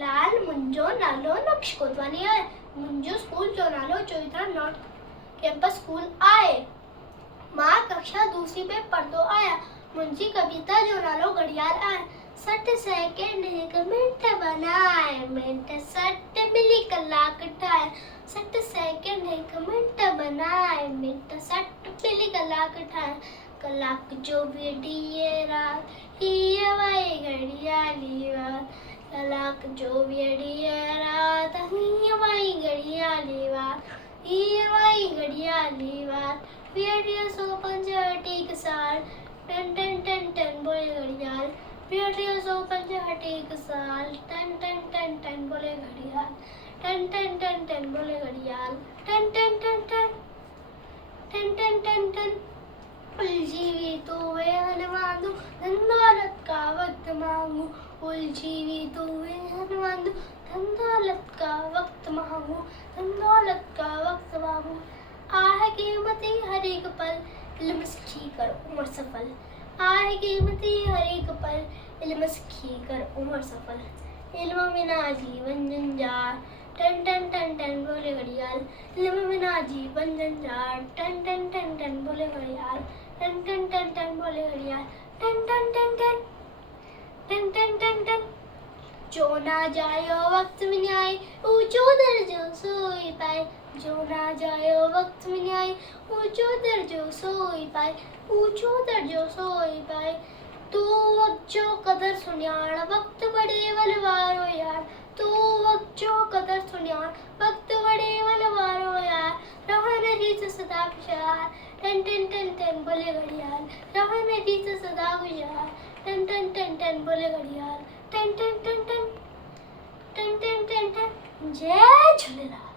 लाल मुंहिंजो नालो नक्श कोतवानी आहे। मुंहिंजो स्कूल जो नालो चोइथरा नॉर्थ कैंपस स्कूल आहे। मां कक्षा दूसरी में पढ़ंदो आहियां। मुंहिंजी कविता जो नालो घड़ियाल आहे। 60 सेकंड हिकु मिंट बनाए, मिंट 60 मिली कलाक ठाहे। 60 सेकंड हिकु मिंट बनाए, मिंट 60 मिली कलाक ठाहे। कलाक जो भी ॾींहुं रात, हीअ वाई घड़ियाली वात। कलाक जो भी ॾींहुं रात, हीअ वाई घड़ियाली वात। हीअ वाई घड़ियाली वात। 865 साल, टन टन टन टन बोले घड़ियाल। 865 साल, टन टन टन टन बोले घड़ियाल। टन टन टन टन बोले घड़ियाल। टन टन टन टन टन टन टन टन। उलझी हुई तो वेहन वांदू, धन दौलत का वक्त मांगू। उलझी हुई तो वेहन वांदू, धन दौलत का वक्त मांगू। धन दौलत का वक्त मांगू। आहे कीमती हर एक पल, इल्म सीखी कर उम्र सफल। आहे कीमती हर एक पल, इल्म सीखी कर उम्र सफल। इल्म बिना जीवन जंजाल, टन टन टन टन बोले घड़ियाल। इल्म बिना जीवन जंजाल, टन टन टन टन बोले घड़ियाल। टन टन टन टन बोले घड़ियाल। टन टन टन टन टन टन टन टन। जो ना जायो वक्त में आए, ऊंचो दर्जो सोई पाए। जो ना जायो वक्त में आए, ऊंचो दर्जो सोई पाए। ऊंचो दर्जो सोई पाए। तू वक्त जो कदर सुञाण, वक्त बड़े वल वारो यार। तू वक्त जो कदर सुञाण, वक्त बड़े वल वारो यार। रहन रीत सदा खुशहाल, टन टन टन टन बोले घड़ियाल। रहन रीत सदा खुशहाल, टन टन टन टन बोले घड़ियाल। टन टन टन टन टन टन टन टन। जय झूलेलाल।